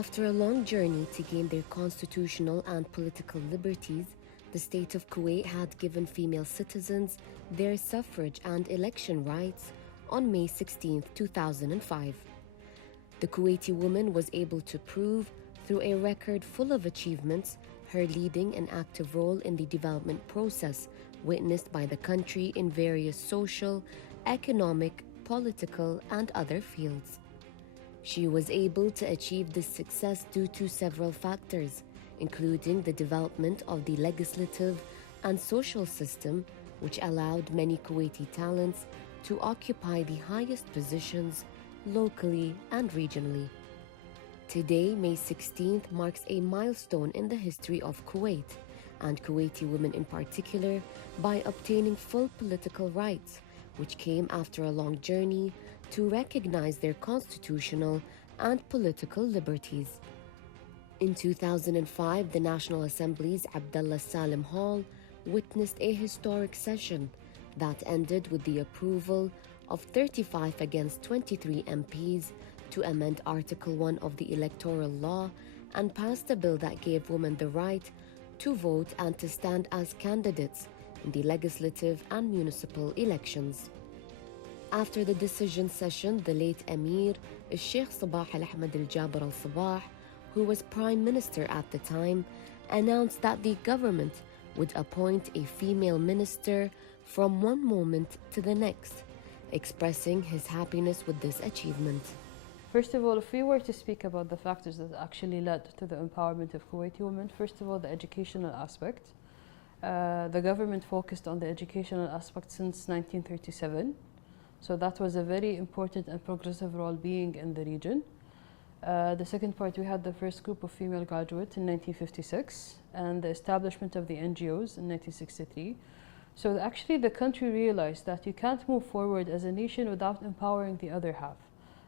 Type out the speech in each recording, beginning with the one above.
After a long journey to gain their constitutional and political liberties, the state of Kuwait had given female citizens their suffrage and election rights on May 16, 2005. The Kuwaiti woman was able to prove, through a record full of achievements, her leading an active role in the development process witnessed by the country in various social, economic, political, and other fields. She was able to achieve this success due to several factors, including the development of the legislative and social system, which allowed many Kuwaiti talents to occupy the highest positions locally and regionally. Today, May 16th, marks a milestone in the history of Kuwait, and Kuwaiti women in particular, by obtaining full political rights, which came after a long journey to recognize their constitutional and political liberties. In 2005, the National Assembly's Abdullah Salim Hall witnessed a historic session that ended with the approval of 35 against 23 MPs to amend Article 1 of the Electoral Law and passed a bill that gave women the right to vote and to stand as candidates in the legislative and municipal elections. After the decision session, the late Emir, Sheikh Sabah al-Ahmad al-Jaber al-Sabah, who was Prime Minister at the time, announced that the government would appoint a female minister from one moment to the next, expressing his happiness with this achievement. First of all, if we were to speak about the factors that actually led to the empowerment of Kuwaiti women, first of all, the educational aspect. The government focused on the educational aspect since 1937. So that was a very important and progressive role being in the region. The second part, we had the first group of female graduates in 1956 and the establishment of the NGOs in 1963. So actually the country realized that you can't move forward as a nation without empowering the other half.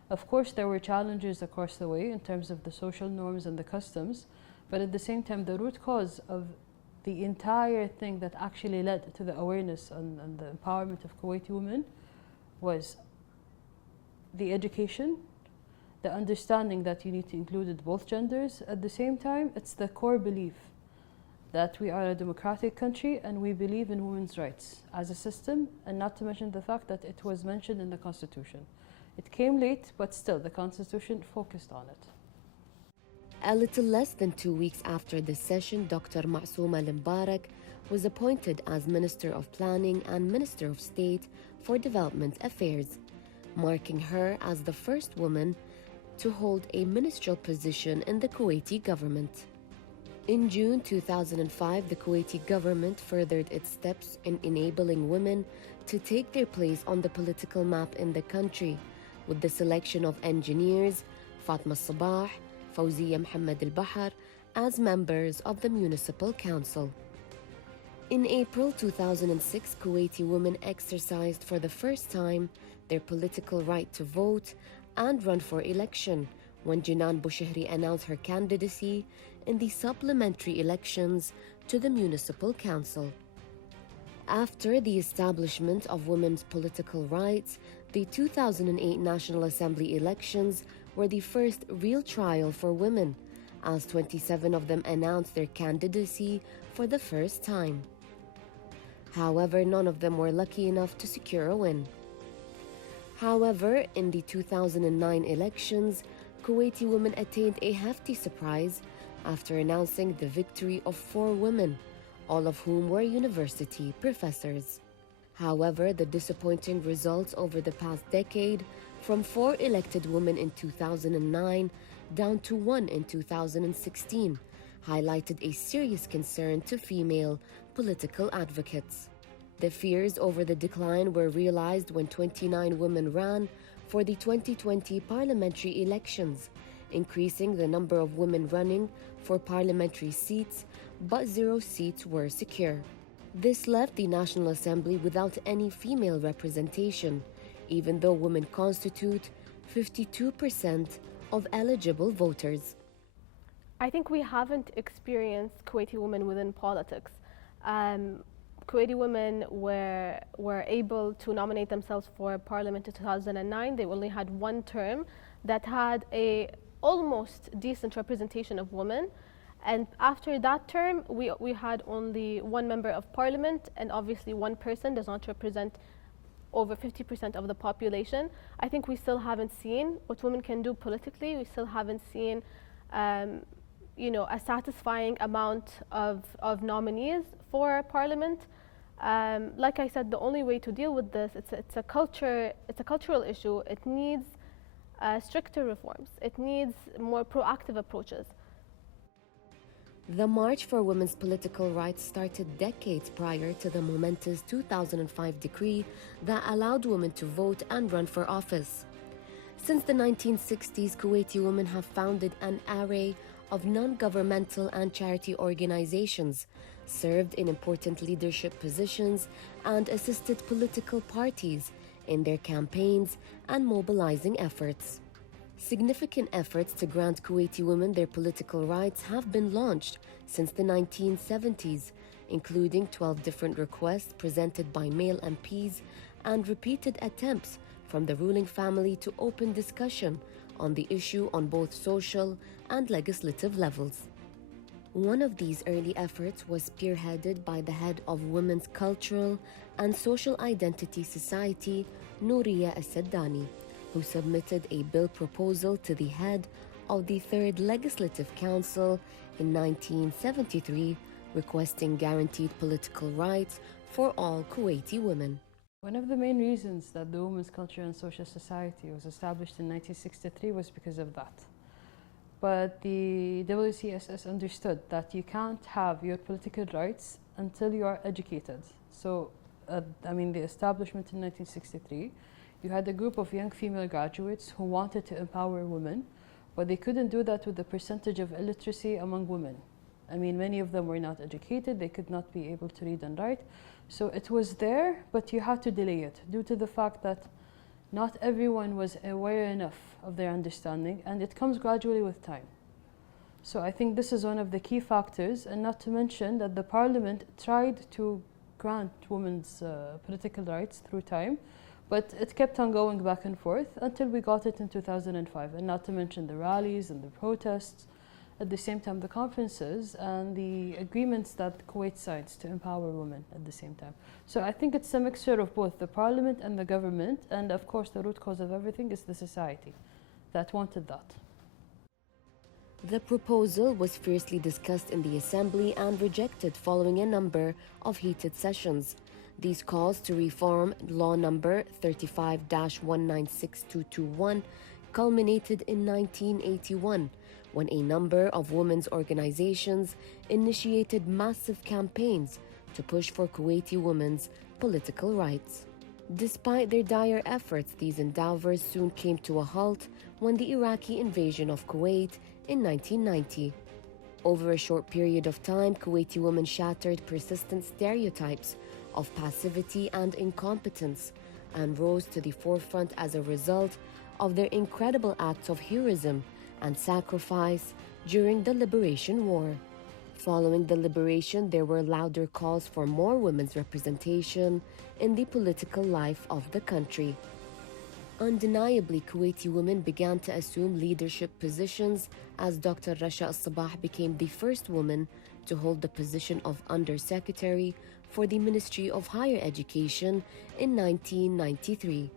Of course, there were challenges across the way in terms of the social norms and the customs, but at the same time, the root cause of the entire thing that actually led to the awareness and the empowerment of Kuwaiti women was the education, the understanding that you need to include both genders. At the same time, it's the core belief that we are a democratic country and we believe in women's rights as a system, and not to mention the fact that it was mentioned in the Constitution. It came late, but still the Constitution focused on it. A little less than 2 weeks after this session, Dr. Ma'souma Al-Mbarak was appointed as Minister of Planning and Minister of State for Development Affairs, marking her as the first woman to hold a ministerial position in the Kuwaiti government. In June 2005, the Kuwaiti government furthered its steps in enabling women to take their place on the political map in the country, with the selection of engineers Fatma Sabah, Fawziya Muhammad al-Bahar as members of the Municipal Council. In April 2006, Kuwaiti women exercised for the first time their political right to vote and run for election when Jinan Boushehri announced her candidacy in the supplementary elections to the Municipal Council. After the establishment of women's political rights, the 2008 National Assembly elections were the first real trial for women, as 27 of them announced their candidacy for the first time. However, none of them were lucky enough to secure a win. However, in the 2009 elections, Kuwaiti women attained a hefty surprise after announcing the victory of 4 women, all of whom were university professors. However, the disappointing results over the past decade, from 4 elected women in 2009 down to 1 in 2016, highlighted a serious concern to female political advocates. The fears over the decline were realized when 29 women ran for the 2020 parliamentary elections, increasing the number of women running for parliamentary seats, but 0 seats were secure. This left the National Assembly without any female representation, even though women constitute 52% of eligible voters. I think we haven't experienced Kuwaiti women within politics. Kuwaiti women were able to nominate themselves for parliament in 2009. They only had 1 term that had a almost decent representation of women. And after that term, we had only one member of parliament, and obviously one person does not represent over 50% of the population. I think we still haven't seen what women can do politically. We still haven't seen, a satisfying amount of nominees for parliament. Like I said, the only way to deal with this, it's a cultural issue. It needs stricter reforms. It needs more proactive approaches. The March for Women's Political Rights started decades prior to the momentous 2005 decree that allowed women to vote and run for office. Since the 1960s, Kuwaiti women have founded an array of non-governmental and charity organizations, served in important leadership positions, and assisted political parties in their campaigns and mobilizing efforts. Significant efforts to grant Kuwaiti women their political rights have been launched since the 1970s, including 12 different requests presented by male MPs and repeated attempts from the ruling family to open discussion on the issue on both social and legislative levels. One of these early efforts was spearheaded by the head of Women's Cultural and Social Identity Society, Nouriya As-Saddani, who submitted a bill proposal to the head of the Third Legislative Council in 1973, requesting guaranteed political rights for all Kuwaiti women. One of the main reasons that the Women's Culture and Social Society was established in 1963 was because of that. But the WCSS understood that you can't have your political rights until you are educated. So, the establishment in 1963, you had a group of young female graduates who wanted to empower women, but they couldn't do that with the percentage of illiteracy among women. Many of them were not educated, they could not be able to read and write. So it was there, but you had to delay it due to the fact that not everyone was aware enough of their understanding, and it comes gradually with time. So I think this is one of the key factors, and not to mention that the parliament tried to grant women's political rights through time, but it kept on going back and forth until we got it in 2005, and not to mention the rallies and the protests, at the same time the conferences and the agreements that Kuwait signs to empower women at the same time. So I think it's a mixture of both the parliament and the government, and of course the root cause of everything is the society that wanted that. The proposal was fiercely discussed in the Assembly and rejected following a number of heated sessions. These calls to reform Law Number 35-196221 culminated in 1981, when a number of women's organizations initiated massive campaigns to push for Kuwaiti women's political rights. Despite their dire efforts, these endeavors soon came to a halt when the Iraqi invasion of Kuwait in 1990. Over a short period of time, Kuwaiti women shattered persistent stereotypes of passivity and incompetence and rose to the forefront as a result of their incredible acts of heroism and sacrifice during the Liberation War. Following the liberation, there were louder calls for more women's representation in the political life of the country. Undeniably, Kuwaiti women began to assume leadership positions as Dr. Rasha Al-Sabah became the first woman to hold the position of Undersecretary for the Ministry of Higher Education in 1993.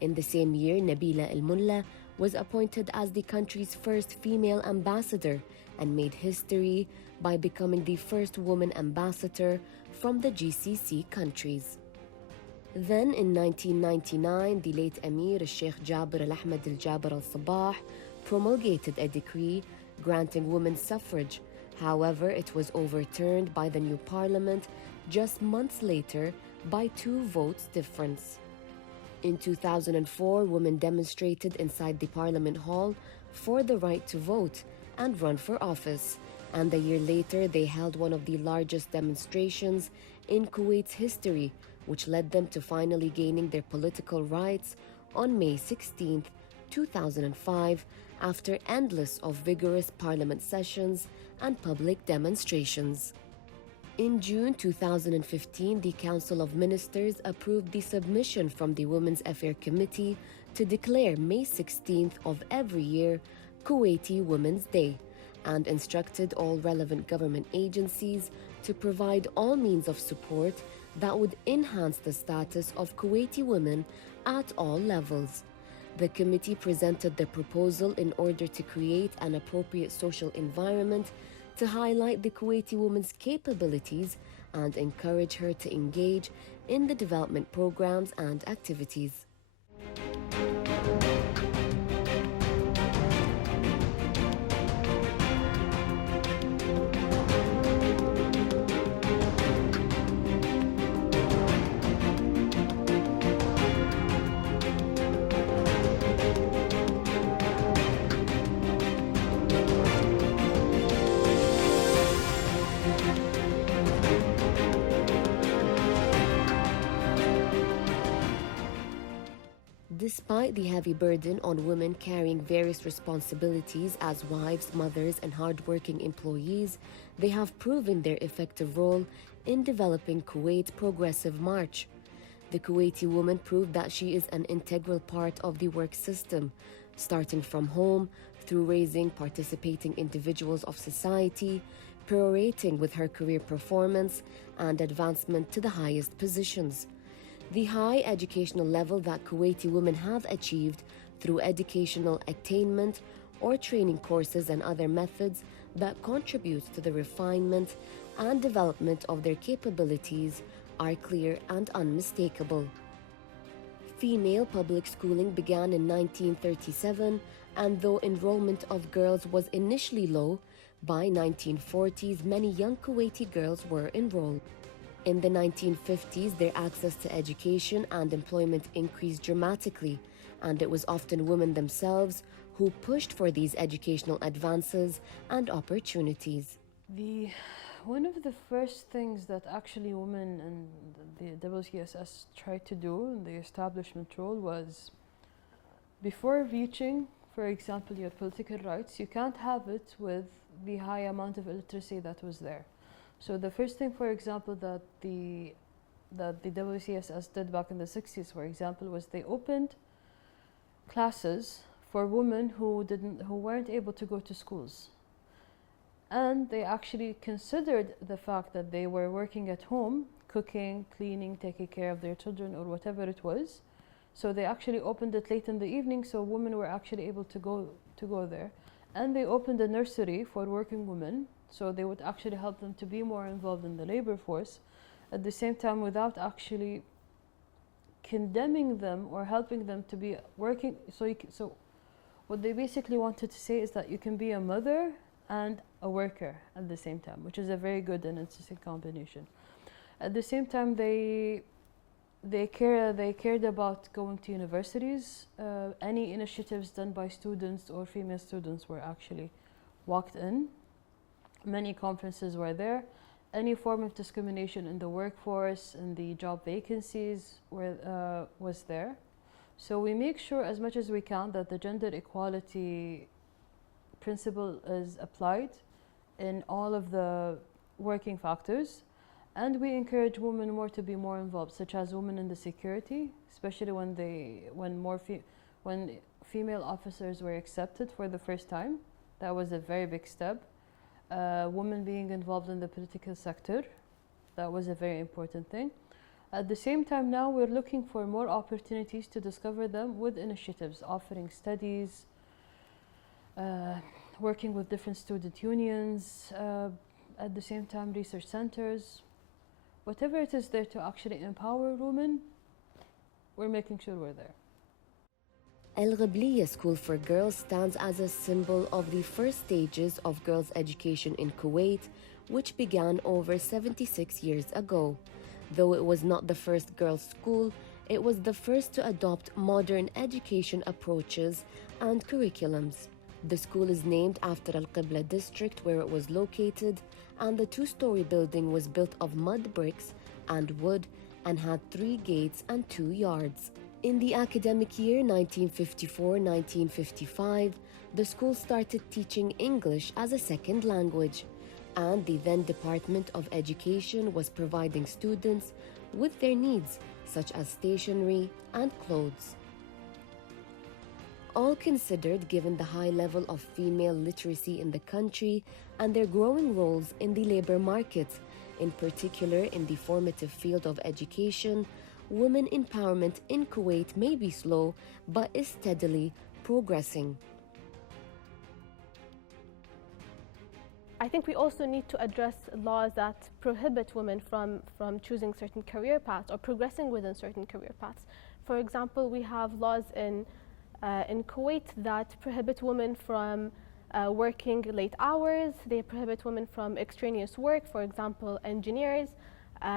In the same year, Nabila Al-Mulla was appointed as the country's first female ambassador and made history by becoming the first woman ambassador from the GCC countries. Then in 1999, the late Emir Sheikh Jabir Al-Ahmed Al-Jabir Al-Sabah promulgated a decree granting women's suffrage. However, it was overturned by the new parliament just months later by 2 votes difference. In 2004, women demonstrated inside the Parliament Hall for the right to vote and run for office, and a year later they held one of the largest demonstrations in Kuwait's history, which led them to finally gaining their political rights on May 16, 2005, after endless of vigorous parliament sessions and public demonstrations. In June 2015, the Council of Ministers approved the submission from the Women's Affairs Committee to declare May 16th of every year Kuwaiti Women's Day and instructed all relevant government agencies to provide all means of support that would enhance the status of Kuwaiti women at all levels. The committee presented the proposal in order to create an appropriate social environment to highlight the Kuwaiti woman's capabilities and encourage her to engage in the development programs and activities. Despite the heavy burden on women carrying various responsibilities as wives, mothers, and hardworking employees, they have proven their effective role in developing Kuwait's progressive march. The Kuwaiti woman proved that she is an integral part of the work system, starting from home through raising participating individuals of society, perorating with her career performance and advancement to the highest positions. The high educational level that Kuwaiti women have achieved through educational attainment or training courses and other methods that contribute to the refinement and development of their capabilities are clear and unmistakable. Female public schooling began in 1937, and though enrollment of girls was initially low, by 1940s many young Kuwaiti girls were enrolled. In the 1950s, their access to education and employment increased dramatically, and it was often women themselves who pushed for these educational advances and opportunities. One of the first things that actually women and the WCSS tried to do in the establishment role was, before reaching, for example, your political rights, you can't have it with the high amount of illiteracy that was there. So the first thing, for example, that the WCSS did back in the 60s, for example, was they opened classes for women who weren't able to go to schools. And they actually considered the fact that they were working at home, cooking, cleaning, taking care of their children or whatever it was. So they actually opened it late in the evening, so women were actually able to go there. And they opened a nursery for working women, so they would actually help them to be more involved in the labor force, at the same time without actually condemning them or helping them to be working. So what they basically wanted to say is that you can be a mother and a worker at the same time, which is a very good and interesting combination. At the same time, they cared about going to universities. Any initiatives done by students or female students were actually walked in. Many conferences were there. Any form of discrimination in the workforce and the job vacancies was there. So we make sure as much as we can that the gender equality principle is applied in all of the working factors. And we encourage women more to be more involved, such as women in the security, especially when female officers were accepted for the first time. That was a very big step. Women being involved in the political sector, that was a very important thing. At the same time, now we're looking for more opportunities to discover them with initiatives, offering studies, working with different student unions, at the same time research centers. Whatever it is there to actually empower women, we're making sure we're there. Al Ghabliya School for Girls stands as a symbol of the first stages of girls' education in Kuwait, which began over 76 years ago. Though it was not the first girls' school, it was the first to adopt modern education approaches and curriculums. The school is named after Al-Qibla district where it was located, and the two-story building was built of mud bricks and wood and had 3 gates and 2 yards. In the academic year 1954-1955, the school started teaching English as a second language, and the then Department of Education was providing students with their needs, such as stationery and clothes. All considered given the high level of female literacy in the country and their growing roles in the labor market, in particular in the formative field of education, women empowerment in Kuwait may be slow but is steadily progressing. I think we also need to address laws that prohibit women from choosing certain career paths or progressing within certain career paths. For example, we have laws in Kuwait that prohibit women from working late hours. They prohibit women from extraneous work, for example, engineers.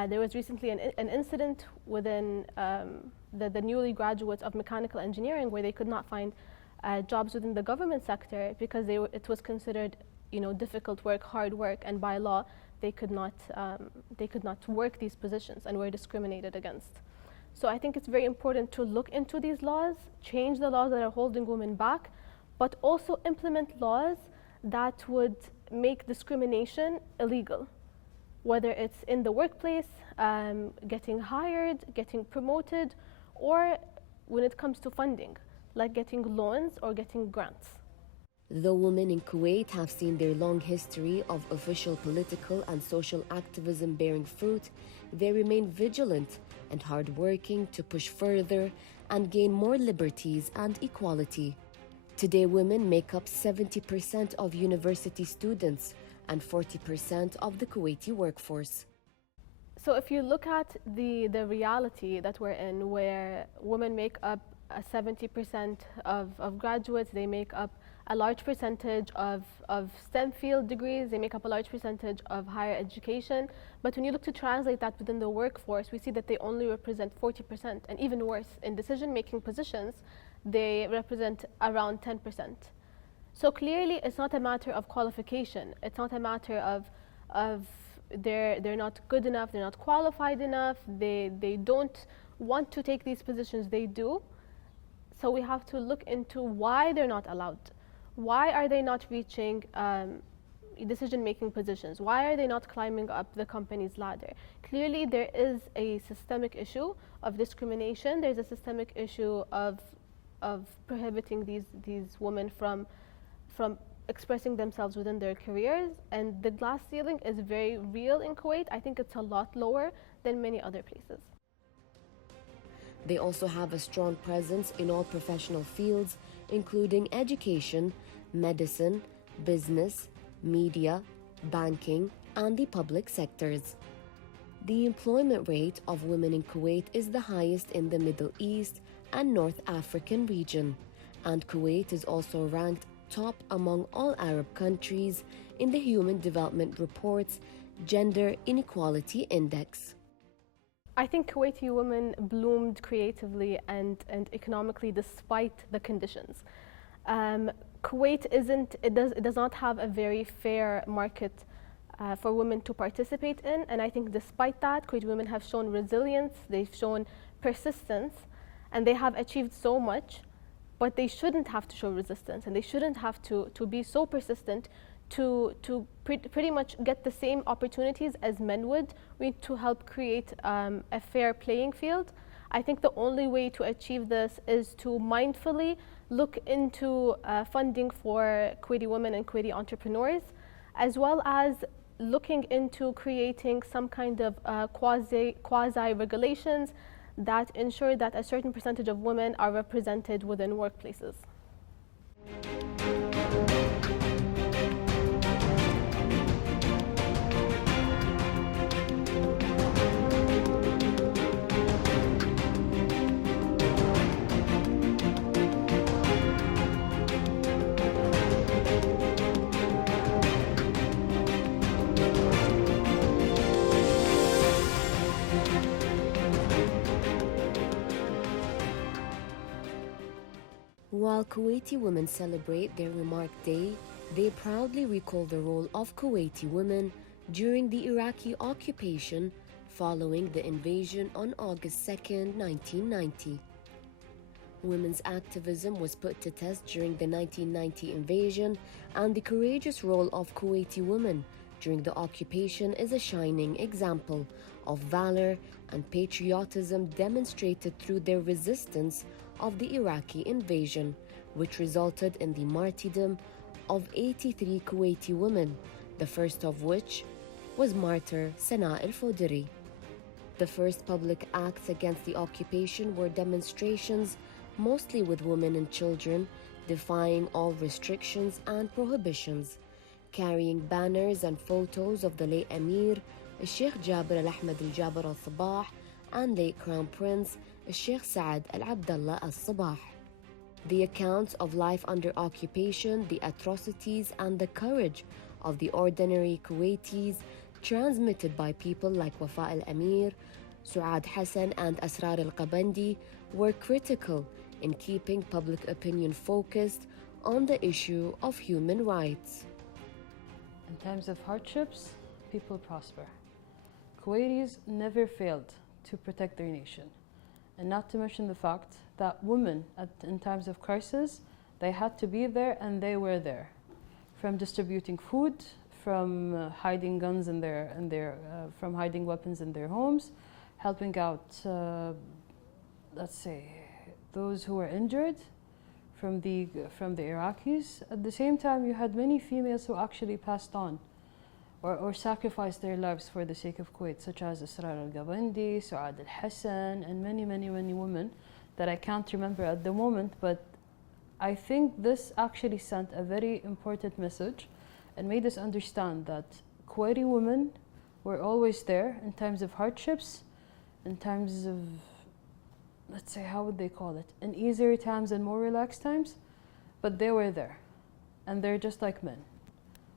There was recently an incident within the newly graduates of mechanical engineering where they could not find jobs within the government sector because it was considered difficult work, hard work, and by law they could not work these positions and were discriminated against. So I think it's very important to look into these laws, change the laws that are holding women back, but also implement laws that would make discrimination illegal, whether it's in the workplace, getting hired, getting promoted, or when it comes to funding, like getting loans or getting grants. Though women in Kuwait have seen their long history of official political and social activism bearing fruit, they remain vigilant and hardworking to push further and gain more liberties and equality. Today, women make up 70% of university students and 40% of the Kuwaiti workforce. So if you look at the reality that we're in, where women make up 70% of graduates, they make up a large percentage of STEM field degrees, they make up a large percentage of higher education. But when you look to translate that within the workforce, we see that they only represent 40%, and even worse, in decision-making positions, they represent around 10%. So clearly, it's not a matter of qualification. It's not a matter of they're not good enough, they're not qualified enough, they don't want to take these positions, they do. So we have to look into why they're not allowed. Why are they not reaching decision-making positions? Why are they not climbing up the company's ladder? Clearly, there is a systemic issue of discrimination. There's a systemic issue of prohibiting these women from expressing themselves within their careers. And the glass ceiling is very real in Kuwait. I think it's a lot lower than many other places. They also have a strong presence in all professional fields, including education, medicine, business, media, banking, and the public sectors. The employment rate of women in Kuwait is the highest in the Middle East and North African region, and Kuwait is also ranked top among all Arab countries in the Human Development Report's Gender Inequality Index. I think Kuwaiti women bloomed creatively and economically despite the conditions. Kuwait does not have a very fair market for women to participate in, and I think despite that, Kuwaiti women have shown resilience, they've shown persistence, and they have achieved so much, but they shouldn't have to show resistance, and they shouldn't have to be so persistent to pretty much get the same opportunities as men would. We need to help create a fair playing field. I think the only way to achieve this is to mindfully look into funding for Kuwaiti women and Kuwaiti entrepreneurs, as well as looking into creating some kind of quasi regulations that ensure that a certain percentage of women are represented within workplaces. While Kuwaiti women celebrate their Remark Day, they proudly recall the role of Kuwaiti women during the Iraqi occupation following the invasion on August 2, 1990. Women's activism was put to test during the 1990 invasion, and the courageous role of Kuwaiti women during the occupation is a shining example of valor and patriotism demonstrated through their resistance of the Iraqi invasion, which resulted in the martyrdom of 83 Kuwaiti women, the first of which was martyr Sana al-Fodiri. The first public acts against the occupation were demonstrations, mostly with women and children, defying all restrictions and prohibitions, carrying banners and photos of the late Emir, Sheikh Jabir al-Ahmad al-Jabir al-Sabah, and late Crown Prince, Sheikh Saad al-Abdallah al-Sabah. The accounts of life under occupation, the atrocities, and the courage of the ordinary Kuwaitis, transmitted by people like Wafa al-Amir, Suad Hassan, and Asrar al-Qabandi, were critical in keeping public opinion focused on the issue of human rights. In times of hardships, people prosper. Kuwaitis never failed to protect their nation. And not to mention the fact that women in times of crisis, they had to be there and they were there. From distributing food, from hiding guns from hiding weapons in their homes, helping out, let's say, those who were injured from the Iraqis. At the same time, you had many females who actually passed on or sacrificed their lives for the sake of Kuwait, such as Asrar al-Gabandi, Suad al-Hassan, and many, many, many women that I can't remember at the moment, but I think this actually sent a very important message and made us understand that Kuwaiti women were always there in times of hardships, in times of, let's say, how would they call it, in easier times and more relaxed times, but they were there, and they're just like men.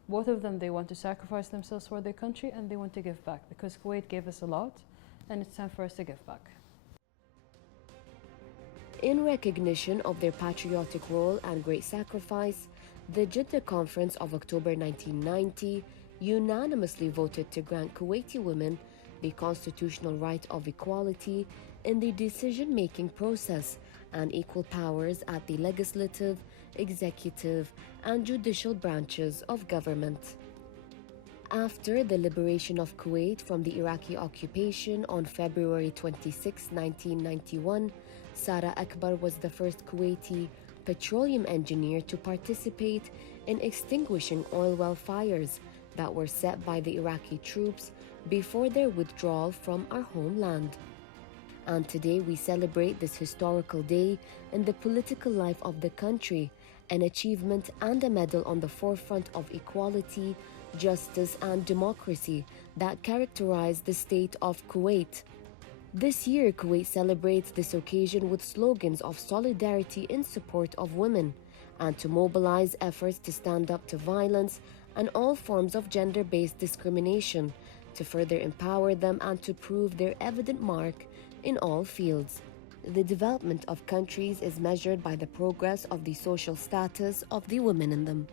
Both of them, they want to sacrifice themselves for their country and they want to give back, because Kuwait gave us a lot and it's time for us to give back. In recognition of their patriotic role and great sacrifice, the Jeddah Conference of October 1990 unanimously voted to grant Kuwaiti women the constitutional right of equality in the decision-making process and equal powers at the legislative, executive, and judicial branches of government. After the liberation of Kuwait from the Iraqi occupation on February 26, 1991, Sara Akbar was the first Kuwaiti petroleum engineer to participate in extinguishing oil well fires that were set by the Iraqi troops before their withdrawal from our homeland. And today we celebrate this historical day in the political life of the country, an achievement and a medal on the forefront of equality, justice, and democracy that characterize the state of Kuwait. This year, Kuwait celebrates this occasion with slogans of solidarity in support of women and to mobilize efforts to stand up to violence and all forms of gender-based discrimination, to further empower them and to prove their evident mark in all fields. The development of countries is measured by the progress of the social status of the women in them.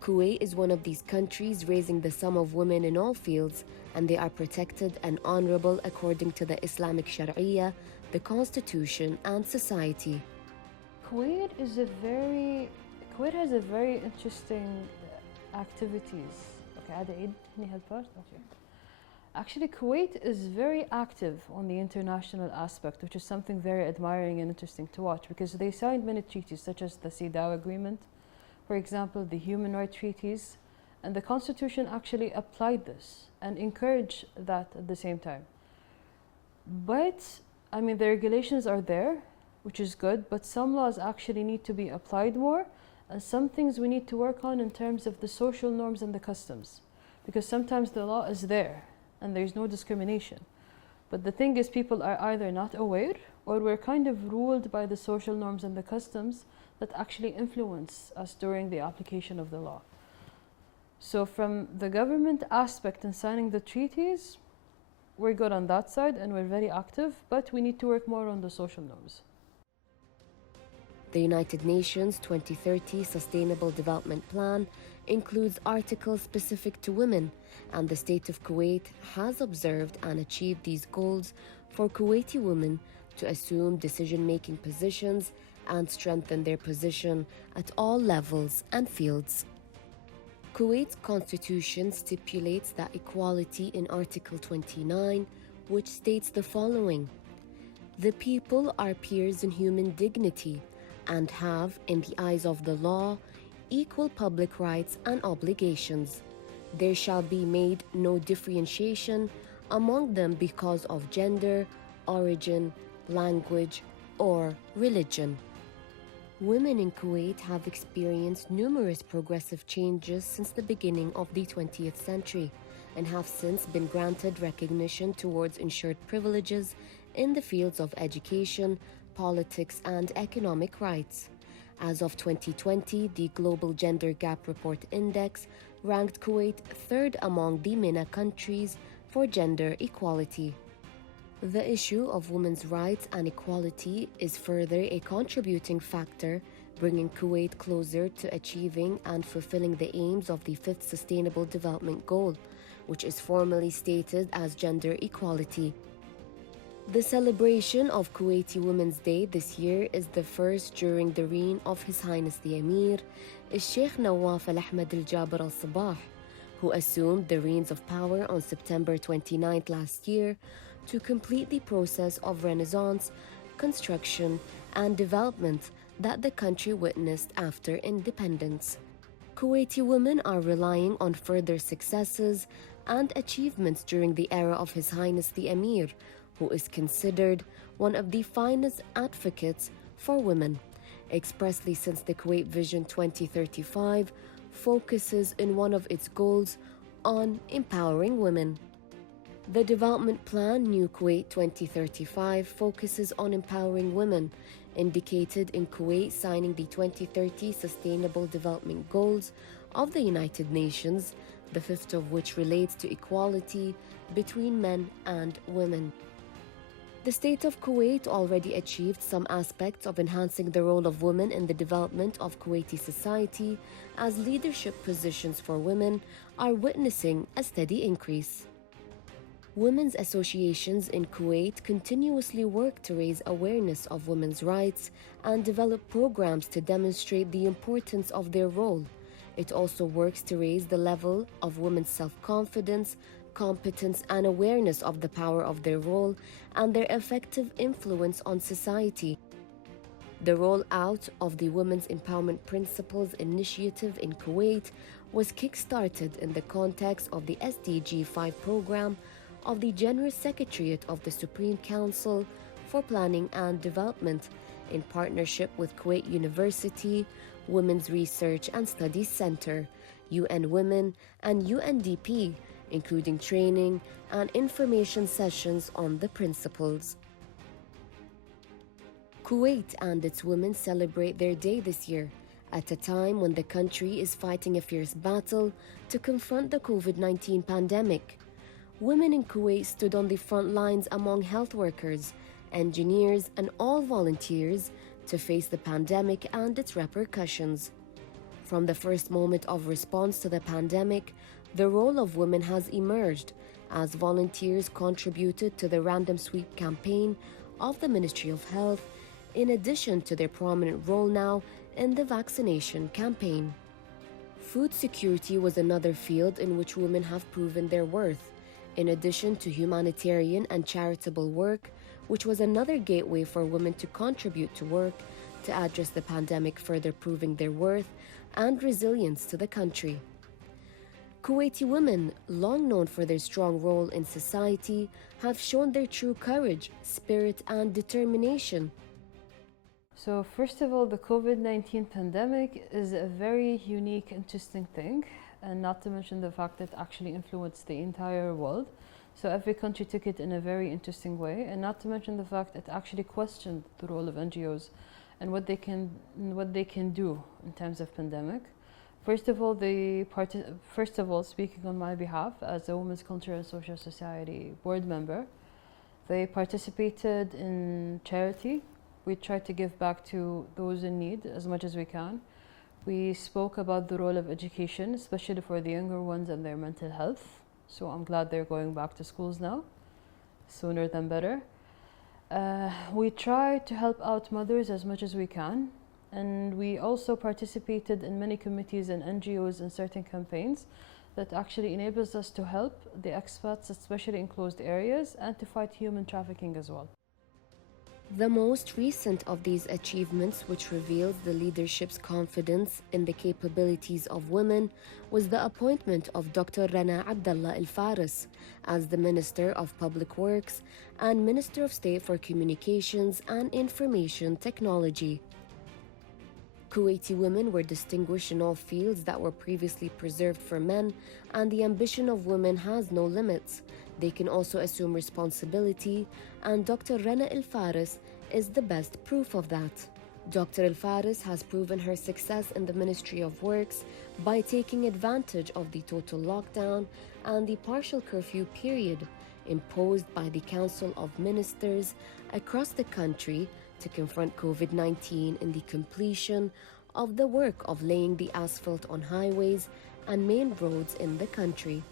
Kuwait is one of these countries raising the sum of women in all fields, and they are protected and honorable according to the Islamic Sharia, the Constitution, and society. Kuwait has a very interesting activities. Okay, Ada Eid, any help us? Okay. Actually, Kuwait is very active on the international aspect, which is something very admiring and interesting to watch, because they signed many treaties, such as the CEDAW Agreement, for example, the human rights treaties, and the Constitution actually applied this and encouraged that at the same time. But, I mean, the regulations are there, which is good, but some laws actually need to be applied more, and some things we need to work on in terms of the social norms and the customs, because sometimes the law is there and there's no discrimination. But the thing is, people are either not aware or we're kind of ruled by the social norms and the customs that actually influence us during the application of the law. So from the government aspect in signing the treaties, we're good on that side and we're very active, but we need to work more on the social norms. The United Nations 2030 Sustainable Development Plan includes articles specific to women, and the state of Kuwait has observed and achieved these goals for Kuwaiti women to assume decision-making positions and strengthen their position at all levels and fields. Kuwait's constitution stipulates that equality in Article 29, which states the following: the people are peers in human dignity and have, in the eyes of the law, equal public rights and obligations. There shall be made no differentiation among them because of gender, origin, language, or religion. Women in Kuwait have experienced numerous progressive changes since the beginning of the 20th century and have since been granted recognition towards ensured privileges in the fields of education, politics, and economic rights. As of 2020, the Global Gender Gap Report Index ranked Kuwait third among the MENA countries for gender equality. The issue of women's rights and equality is further a contributing factor, bringing Kuwait closer to achieving and fulfilling the aims of the Fifth Sustainable Development Goal, which is formally stated as gender equality. The celebration of Kuwaiti Women's Day this year is the first during the reign of His Highness the Emir, Sheikh Nawaf Al Ahmed Al Jaber Al Sabah, who assumed the reins of power on September 29th last year to complete the process of renaissance, construction, and development that the country witnessed after independence. Kuwaiti women are relying on further successes and achievements during the era of His Highness the Emir, who is considered one of the finest advocates for women, expressly since the Kuwait Vision 2035 focuses in one of its goals on empowering women. The development plan New Kuwait 2035 focuses on empowering women, indicated in Kuwait signing the 2030 Sustainable Development Goals of the United Nations, the fifth of which relates to equality between men and women. The state of Kuwait already achieved some aspects of enhancing the role of women in the development of Kuwaiti society, as leadership positions for women are witnessing a steady increase. Women's associations in Kuwait continuously work to raise awareness of women's rights and develop programs to demonstrate the importance of their role. It also works to raise the level of women's self-confidence, competence, and awareness of the power of their role and their effective influence on society. The rollout of the Women's Empowerment Principles initiative in Kuwait was kick-started in the context of the SDG 5 program of the General Secretariat of the Supreme Council for Planning and Development in partnership with Kuwait University, Women's Research and Studies Center, UN Women, and UNDP, including training and information sessions on the principles. Kuwait and its women celebrate their day this year, at a time when the country is fighting a fierce battle to confront the COVID-19 pandemic. Women in Kuwait stood on the front lines among health workers, engineers, and all volunteers to face the pandemic and its repercussions. From the first moment of response to the pandemic, the role of women has emerged as volunteers contributed to the random sweep campaign of the Ministry of Health, in addition to their prominent role now in the vaccination campaign. Food security was another field in which women have proven their worth, in addition to humanitarian and charitable work, which was another gateway for women to contribute to work to address the pandemic, further proving their worth and resilience to the country. Kuwaiti women, long known for their strong role in society, have shown their true courage, spirit, and determination. So first of all, the COVID-19 pandemic is a very unique, interesting thing, and not to mention the fact that it actually influenced the entire world. So every country took it in a very interesting way, and not to mention the fact that it actually questioned the role of NGOs and what they can do in times of pandemic. First of all, speaking on my behalf as a Women's Culture and Social Society board member, they participated in charity. We tried to give back to those in need as much as we can. We spoke about the role of education, especially for the younger ones and their mental health. So I'm glad they're going back to schools now, sooner than better. We try to help out mothers as much as we can. And we also participated in many committees and NGOs and certain campaigns that actually enables us to help the expats, especially in closed areas, and to fight human trafficking as well. The most recent of these achievements, which reveals the leadership's confidence in the capabilities of women, was the appointment of Dr. Rana Abdallah Al Faris as the Minister of Public Works and Minister of State for Communications and Information Technology. Kuwaiti women were distinguished in all fields that were previously preserved for men, and the ambition of women has no limits. They can also assume responsibility, and Dr. Rana Al Faris is the best proof of that. Dr. Al Faris has proven her success in the Ministry of Works by taking advantage of the total lockdown and the partial curfew period imposed by the Council of Ministers across the country to confront COVID-19 in the completion of the work of laying the asphalt on highways and main roads in the country.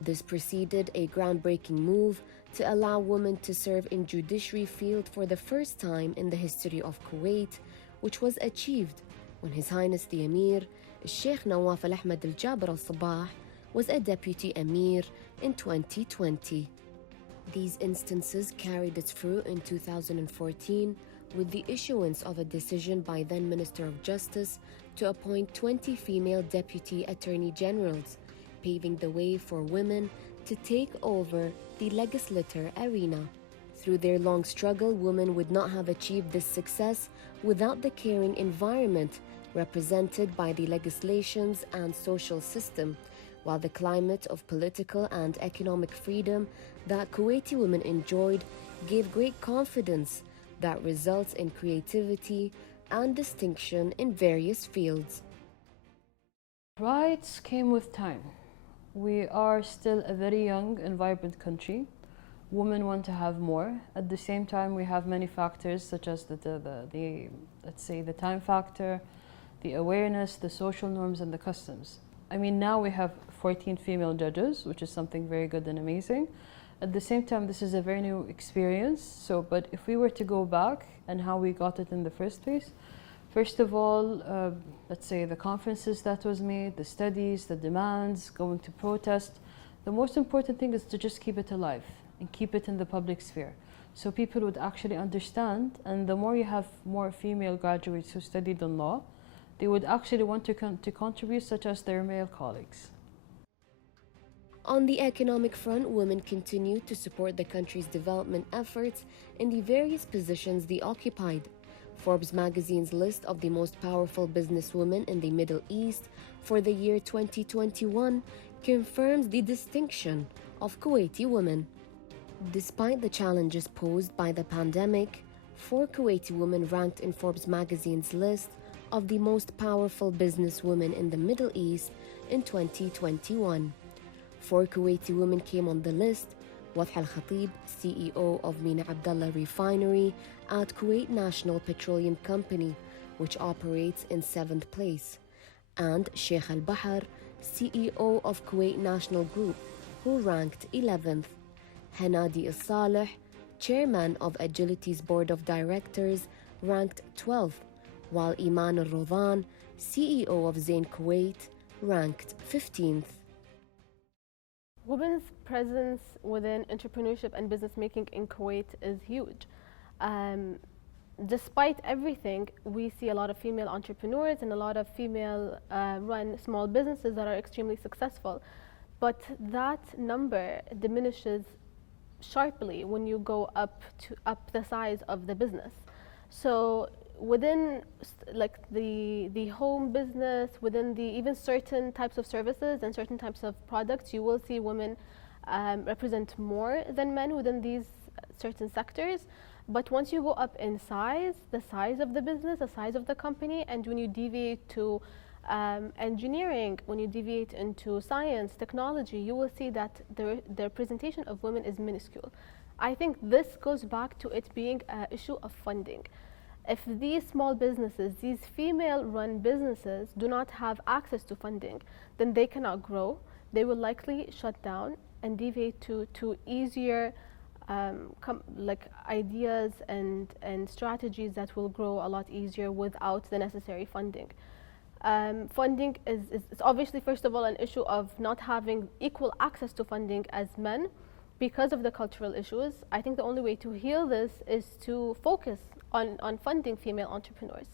This preceded a groundbreaking move to allow women to serve in judiciary field for the first time in the history of Kuwait, which was achieved when His Highness the Emir, Sheikh Nawaf Al Ahmed Al Jaber Al Sabah, was a deputy Emir in 2020. These instances carried its fruit in 2014 with the issuance of a decision by then Minister of Justice to appoint 20 female deputy attorney generals, paving the way for women to take over the legislature arena. Through their long struggle, women would not have achieved this success without the caring environment represented by the legislations and social system, while the climate of political and economic freedom that Kuwaiti women enjoyed gave great confidence that results in creativity and distinction in various fields. Rights came with time. We are still a very young and vibrant country. Women want to have more. At the same time, we have many factors such as let's say the time factor, the awareness, the social norms, and the customs. I mean, now we have 14 female judges, which is something very good and amazing. At the same time, this is a very new experience. But if we were to go back and how we got it in the first place, first of all, let's say the conferences that was made, the studies, the demands, going to protest. The most important thing is to just keep it alive and keep it in the public sphere, so people would actually understand. And the more you have more female graduates who studied in law, they would actually want to contribute, such as their male colleagues. On the economic front, women continue to support the country's development efforts in the various positions they occupied. Forbes magazine's list of the most powerful businesswomen in the Middle East for the year 2021 confirms the distinction of Kuwaiti women. Despite the challenges posed by the pandemic, 4 Kuwaiti women ranked in Forbes magazine's list of the most powerful businesswomen in the Middle East in 2021. 4 Kuwaiti women came on the list: Wadh Al Khatib, CEO of Mina Abdallah Refinery at Kuwait National Petroleum Company, which operates in 7th place, and Sheikh Al Bahar, CEO of Kuwait National Group, who ranked 11th. Hanadi Al Saleh, Chairman of Agility's Board of Directors, ranked 12th, while Iman Al Rodhan, CEO of Zain Kuwait, ranked 15th. Women's presence within entrepreneurship and business making in Kuwait is huge. Despite everything, we see a lot of female entrepreneurs and a lot of female run small businesses that are extremely successful. But that number diminishes sharply when you go up the size of the business. So within like the home business, within the even certain types of services and certain types of products, you will see women represent more than men within these certain sectors. But once you go up in size, the size of the business, the size of the company, and when you deviate to engineering, when you deviate into science, technology, you will see that the representation of women is minuscule. I think this goes back to it being an issue of funding. If these small businesses, these female-run businesses, do not have access to funding, then they cannot grow. They will likely shut down and deviate to easier like ideas and strategies that will grow a lot easier without the necessary funding. Funding is obviously, first of all, an issue of not having equal access to funding as men because of the cultural issues. I think the only way to heal this is to focus on funding female entrepreneurs.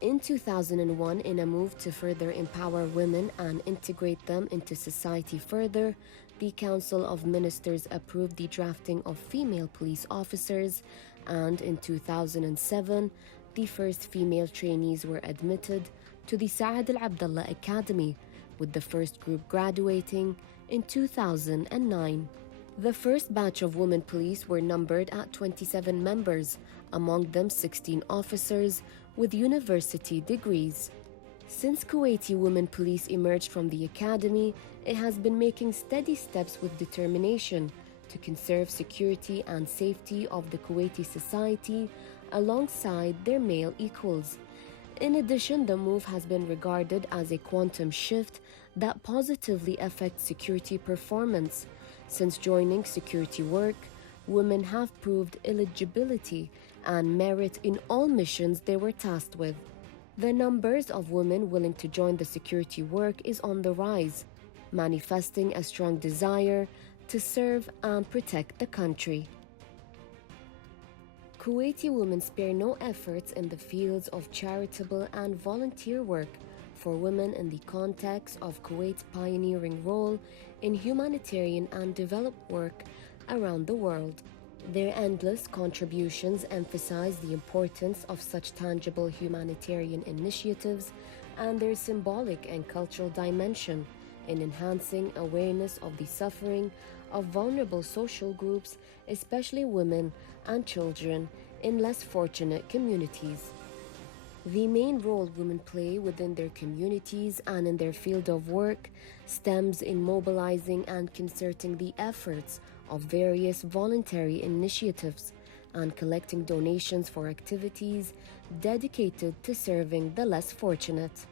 In 2001, in a move to further empower women and integrate them into society further, the Council of Ministers approved the drafting of female police officers, and in 2007, the first female trainees were admitted to the Saad Al Abdallah Academy, with the first group graduating in 2009. The first batch of women police were numbered at 27 members, among them 16 officers with university degrees. Since Kuwaiti women police emerged from the academy, it has been making steady steps with determination to conserve security and safety of the Kuwaiti society alongside their male equals. In addition, the move has been regarded as a quantum shift that positively affects security performance. Since joining security work, women have proved eligibility and merit in all missions they were tasked with. The numbers of women willing to join the security work is on the rise, manifesting a strong desire to serve and protect the country. Kuwaiti women spare no efforts in the fields of charitable and volunteer work for women in the context of Kuwait's pioneering role in humanitarian and development work around the world. Their endless contributions emphasize the importance of such tangible humanitarian initiatives and their symbolic and cultural dimension in enhancing awareness of the suffering of vulnerable social groups, especially women and children in less fortunate communities. The main role women play within their communities and in their field of work stems in mobilizing and concerting the efforts of various voluntary initiatives and collecting donations for activities dedicated to serving the less fortunate.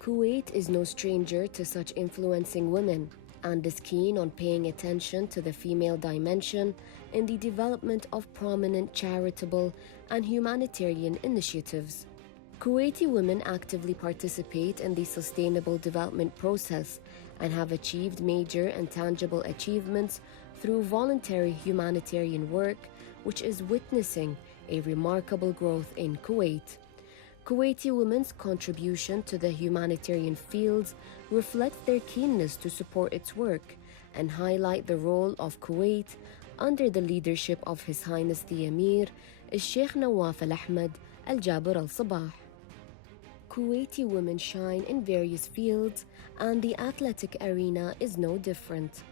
Kuwait is no stranger to such influencing women and is keen on paying attention to the female dimension in the development of prominent charitable and humanitarian initiatives. Kuwaiti women actively participate in the sustainable development process and have achieved major and tangible achievements through voluntary humanitarian work, which is witnessing a remarkable growth in Kuwait. Kuwaiti women's contribution to the humanitarian fields reflects their keenness to support its work and highlight the role of Kuwait under the leadership of His Highness the Emir, Sheikh Nawaf Al Ahmed Al Jaber Al Sabah. Kuwaiti women shine in various fields, and the athletic arena is no different.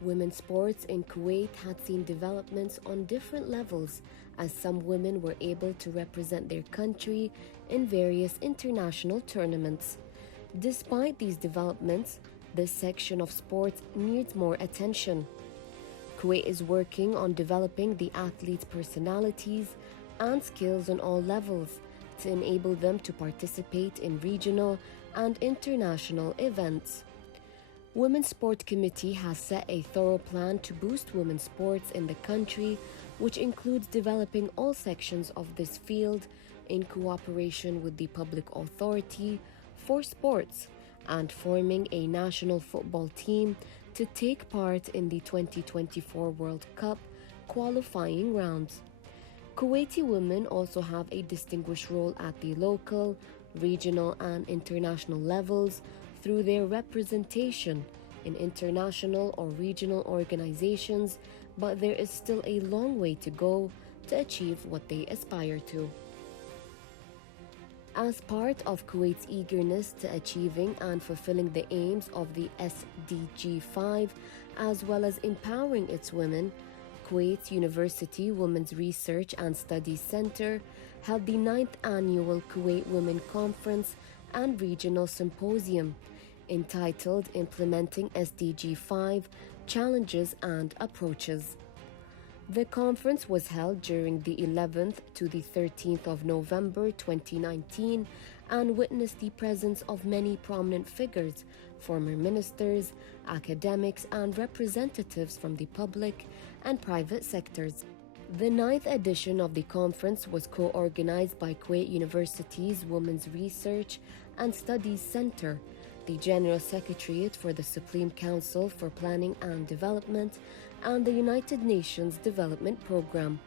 Women's sports in Kuwait had seen developments on different levels, as some women were able to represent their country in various international tournaments. Despite these developments, this section of sports needs more attention. Kuwait is working on developing the athletes' personalities and skills on all levels to enable them to participate in regional and international events. Women's Sport Committee has set a thorough plan to boost women's sports in the country, which includes developing all sections of this field in cooperation with the Public Authority for Sports and forming a national football team to take part in the 2024 World Cup qualifying rounds. Kuwaiti women also have a distinguished role at the local, regional, and international levels through their representation in international or regional organizations, but there is still a long way to go to achieve what they aspire to. As part of Kuwait's eagerness to achieving and fulfilling the aims of the SDG 5 as well as empowering its women, Kuwait University Women's Research and Studies Center held the 9th annual Kuwait Women Conference and Regional Symposium entitled Implementing SDG 5 Challenges and Approaches. The conference was held during the 11th to the 13th of November 2019 and witnessed the presence of many prominent figures, former ministers, academics, and representatives from the public and private sectors. The 9th edition of the conference was co-organized by Kuwait University's Women's Research and Studies Center, the General Secretariat for the Supreme Council for Planning and Development, and the United Nations Development Programme.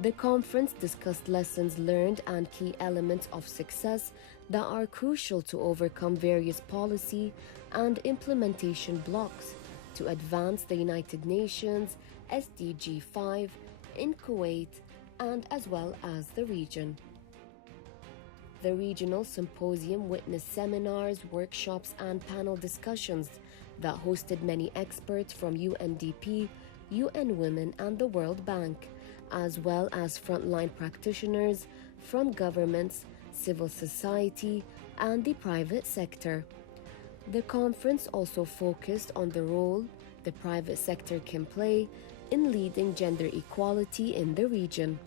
The conference discussed lessons learned and key elements of success that are crucial to overcome various policy and implementation blocks to advance the United Nations SDG 5 in Kuwait and as well as the region. The regional symposium witnessed seminars, workshops, and panel discussions that hosted many experts from UNDP, UN Women, and the World Bank, as well as frontline practitioners from governments, civil society, and the private sector. The conference also focused on the role the private sector can play in leading gender equality in the region.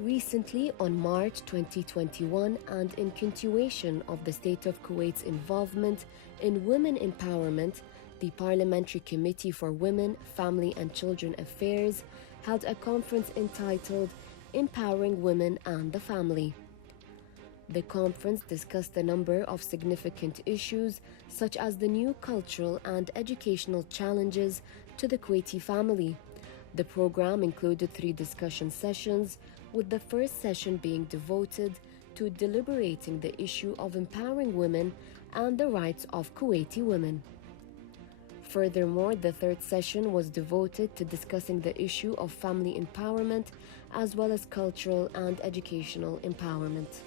Recently, on March 2021, and in continuation of the State of Kuwait's involvement in women empowerment, the Parliamentary Committee for Women, Family and Children Affairs held a conference entitled Empowering Women and the Family. The conference discussed a number of significant issues, such as the new cultural and educational challenges to the Kuwaiti family. The program included 3 discussion sessions, with the first session being devoted to deliberating the issue of empowering women and the rights of Kuwaiti women. Furthermore, the third session was devoted to discussing the issue of family empowerment as well as cultural and educational empowerment.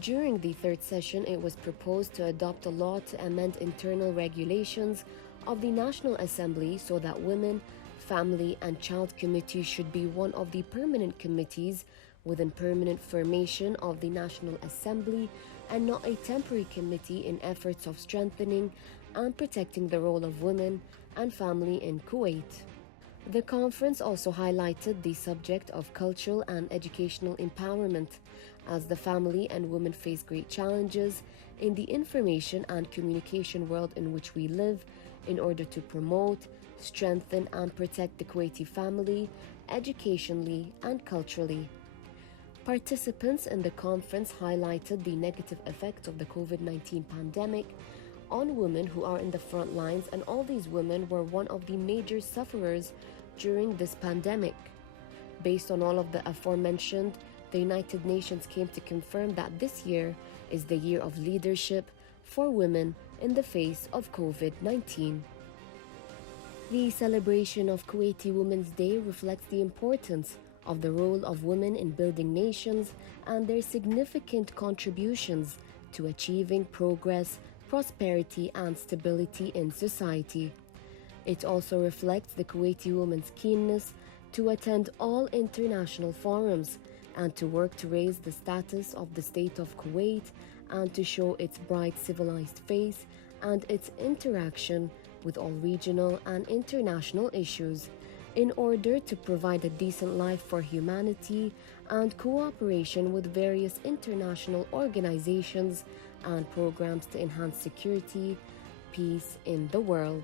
During the third session, it was proposed to adopt a law to amend internal regulations of the National Assembly so that Women, Family and Child Committee should be one of the permanent committees within permanent formation of the National Assembly and not a temporary committee in efforts of strengthening and protecting the role of women and family in Kuwait. The conference also highlighted the subject of cultural and educational empowerment, as the family and women face great challenges in the information and communication world in which we live in order to promote, strengthen and protect the Kuwaiti family educationally and culturally. Participants in the conference highlighted the negative effects of the COVID-19 pandemic on women who are in the front lines, and all these women were one of the major sufferers during this pandemic. Based on all of the aforementioned, the United Nations came to confirm that this year is the year of leadership for women in the face of COVID-19. The celebration of Kuwaiti Women's Day reflects the importance of the role of women in building nations and their significant contributions to achieving progress, prosperity, and stability in society. It also reflects the Kuwaiti women's keenness to attend all international forums and to work to raise the status of the state of Kuwait and to show its bright civilized face and its interaction with all regional and international issues in order to provide a decent life for humanity and cooperation with various international organizations and programs to enhance security, peace in the world.